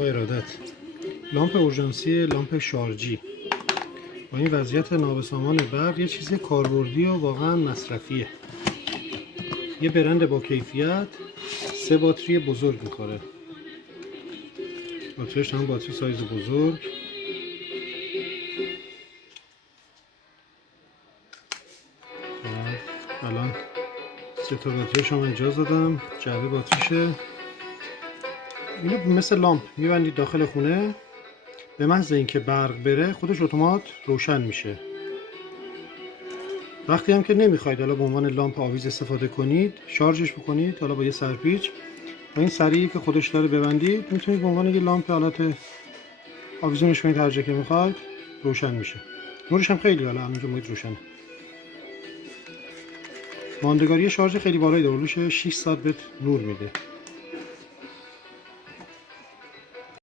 با ارادت لامپ اورژانسی لامپ شارژی با این وضعیت نابسامان برق یه چیز کاربردی و واقعا مصرفیه. یه برند با کیفیت 3 باتری بزرگ میخوره. باتریش هم باتری سایز بزرگ. الان 3 تا باتریش هم اینجا زدم، جعبه باتریشه. اینو مثل لامپ میبندید داخل خونه، به محض اینکه برق بره خودش اتومات روشن میشه. وقتی هم که نمیخواید حالا به عنوان لامپ آویز استفاده کنید، شارژش بکنید حالا با یه سرپیچ، با این سریعی که خودش داره ببندید میتونید به عنوان یه لامپ حالت آویزونش کنید هر جا که میخواید، روشن میشه. نورش هم خیلی حالا همینجا محیط روشنه. ماندگاری شارژ خیلی بالایی داره، 6 ساعت بهت نور میده.